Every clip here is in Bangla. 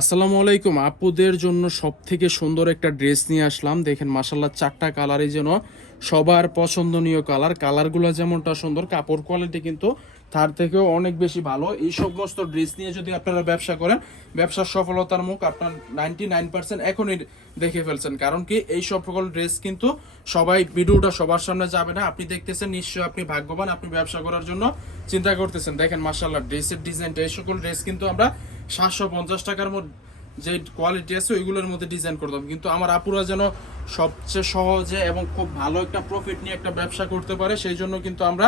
আসসালামু আলাইকুম। আপুদের জন্য সব থেকে সুন্দর একটা ড্রেস নিয়ে আসলাম। দেখেন মাশাল্লাহ, চারটা কালারই যেন সবার পছন্দনীয় কালারগুলো যেমনটা সুন্দর, কাপড় কোয়ালিটি কিন্তু তার থেকেও অনেক বেশি ভালো। এই সমস্ত ড্রেস নিয়ে যদি আপনারা ব্যবসা করেন, ব্যবসার সফলতার মুখ আপনার 99% এখনই দেখে ফেলছেন। কারণ কি, এই সকল ড্রেস কিন্তু সবাই ভিডিওটা সবার সামনে যাবে না। আপনি দেখতেছেন, নিশ্চয়ই আপনি ভাগ্যবান, আপনি ব্যবসা করার জন্য চিন্তা করতেছেন। দেখেন মাশাল্লাহ, ড্রেসের ডিজাইনটা, এই সকল ড্রেস কিন্তু আমরা 750 টাকার মধ্যে যে কোয়ালিটি আছে ওইগুলোর মধ্যে ডিজাইন করতাম, কিন্তু আমার আপুরা যেন সবচেয়ে সহজে এবং খুব ভালো একটা প্রফিট নিয়ে একটা ব্যবসা করতে পারে, সেই জন্য কিন্তু আমরা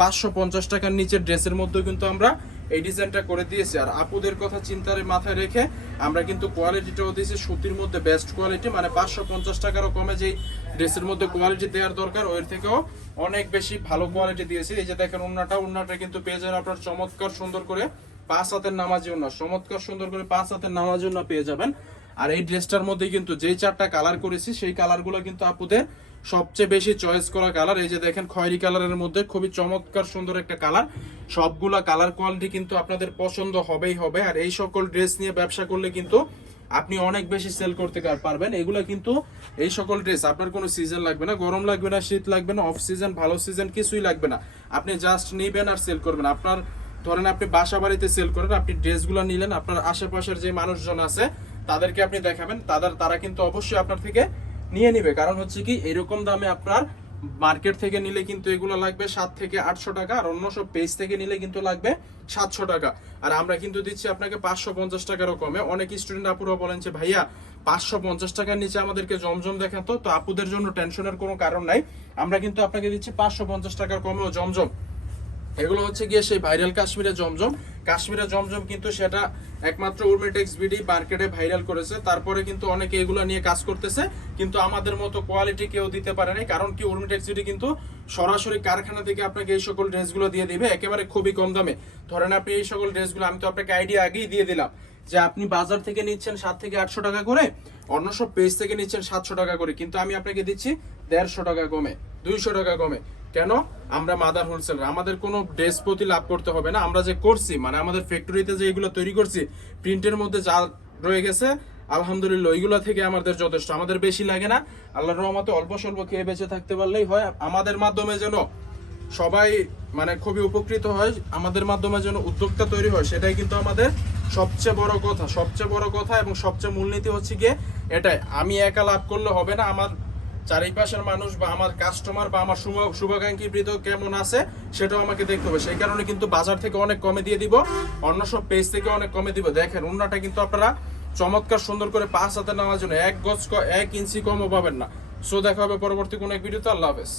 550 টাকার নিচের ড্রেসের মধ্যে কিন্তু আমরা এই ডিজাইনটা করে দিয়েছি। আর আপুদের কথা চিন্তার মাথায় রেখে আমরা কিন্তু কোয়ালিটিটাও দিয়েছি সুতির মধ্যে বেস্ট কোয়ালিটি, মানে 550 টাকারও কমে যেই ড্রেসের মধ্যে কোয়ালিটি দেওয়ার দরকার ওর থেকেও অনেক বেশি ভালো কোয়ালিটি দিয়েছি। এই যে দেখেন উন্নাটা কিন্তু পেয়ে যাবেন আপনার চমৎকার সুন্দর করে 5 হাতের নামাজি ওন্না, চমৎকার সুন্দর করে 5 হাতের নামাজি ওন্না পেয়ে যাবেন। আর এই ড্রেসটার মধ্যে কিন্তু যেই চারটা কালার করেছি সেই কালারগুলো কিন্তু আপুদের সবচেয়ে বেশি চয়েস করা কালার। এই যে দেখেন খয়েরি কালারের মধ্যে খুবই চমৎকার সুন্দর একটা কালার। সবগুলা কালার কোয়ালিটি কিন্তু আপনাদের পছন্দ হবেই হবে। আর এই সকল ড্রেস নিয়ে ব্যবসা করলে কিন্তু আপনি অনেক বেশি সেল করতে পারবেন। এগুলো কিন্তু এই সকল ড্রেস আপনার কোনো সিজন লাগবে না, গরম লাগবে না, শীত লাগবে না, অফ সিজন, ভালো সিজন কিছুই লাগবে না। আপনি জাস্ট নিবেন আর সেল করবেন। আপনার ধরেন আপনি বাসা বাড়িতে সেল করেন, আপনি ড্রেসগুলো নিলেন, আপনার আশেপাশের যে মানুষজন আছে তাদেরকে আপনি দেখাবেন, তারা কিন্তু অবশ্যই আপনার থেকে নিয়ে নিবে। কারণ হচ্ছে কি, এরকম দামে আপনার মার্কেট থেকে নিলে কিন্তু এগুলো লাগবে 7 থেকে 800 টাকা, আর অন্য সব পেজ থেকে নিলে কিন্তু লাগবে 700 টাকা। আর আমরা কিন্তু দিচ্ছি আপনাকে 550 টাকারও কমে। অনেক স্টুডেন্ট আপুরা বলেন যে ভাইয়া 550 টাকার নিচে আমাদেরকে জমজম দেখান। তো আপুদের জন্য টেনশনের কোনো কারণ নাই, আমরা কিন্তু আপনাকে দিচ্ছি 550 টাকার কমেও জমজম। এগুলো হচ্ছে গিয়ে সেই ভাইরাল কাশ্মীরের জমজম কিন্তু সেটা একমাত্র উর্মিটেক্স বিডি মার্কেটে ভাইরাল করেছে। তারপরে কিন্তু অনেকে এগুলো নিয়ে কাজ করতেছে, কিন্তু আমাদের মতো কোয়ালিটি কেউ দিতে পারে নাই। কারণ কি, উর্মিটেক্স বিডি কিন্তু সরাসরি কারখানা থেকে আপনাকে এই সকল ড্রেসগুলো দিয়ে দিবে একেবারে খুবই কম দামে। ধরেন আপনি এই সকল ড্রেসগুলো, আমি তো আপনাকে আইডিয়া আগেই দিয়ে দিলাম যে আপনি বাজার থেকে নিচ্ছেন 7 থেকে 800 টাকা করে, অন্য সব পেজ থেকে নিচ্ছেন 700 টাকা করে, কিন্তু আমি আপনাকে দিচ্ছি 150 টাকা কমে, 200 টাকা কমে। কেন? আমরা মাদার হোলসেলার, আমাদের কোনো ড্রেস প্রতি লাভ করতে হবে না। আমরা যে করছি, মানে আমাদের ফ্যাক্টরিতে যে এগুলো তৈরি করছি, প্রিন্টের মধ্যে যা রয়ে গেছে আলহামদুলিল্লাহ ওইগুলো থেকে আমাদের যথেষ্ট, আমাদের বেশি লাগে না। আল্লাহর রহমতে অল্প স্বল্প খেয়ে বেঁচে থাকতে পারলেই হয়। আমাদের মাধ্যমে যেন সবাই মানে খুবই উপকৃত হয়, আমাদের মাধ্যমে যেন উদ্যোক্তা তৈরি হয়, সেটাই কিন্তু আমাদের সবচেয়ে বড় কথা এবং সবচেয়ে মূলনীতি হচ্ছে গিয়ে এটাই। আমি একা লাভ করলে হবে না, আমার চারিপাশের মানুষ বা আমার কাস্টমার বা আমার শুভাকাঙ্ক্ষী বৃদ্ধ কেমন আছে সেটাও আমাকে দেখতে হবে। সেই কারণে কিন্তু বাজার থেকে অনেক কমে দিয়ে দিব, অন্য সব পেজ থেকে অনেক কমে দিব। দেখেন উন্নাটা কিন্তু আপনারা চমৎকার সুন্দর করে 5 হাতে নেওয়ার জন্য 1 ইঞ্চি কমও পাবেন না। সো দেখা হবে পরবর্তী কোনো এক ভিডিওতে। আল্লাহ হাফেজ।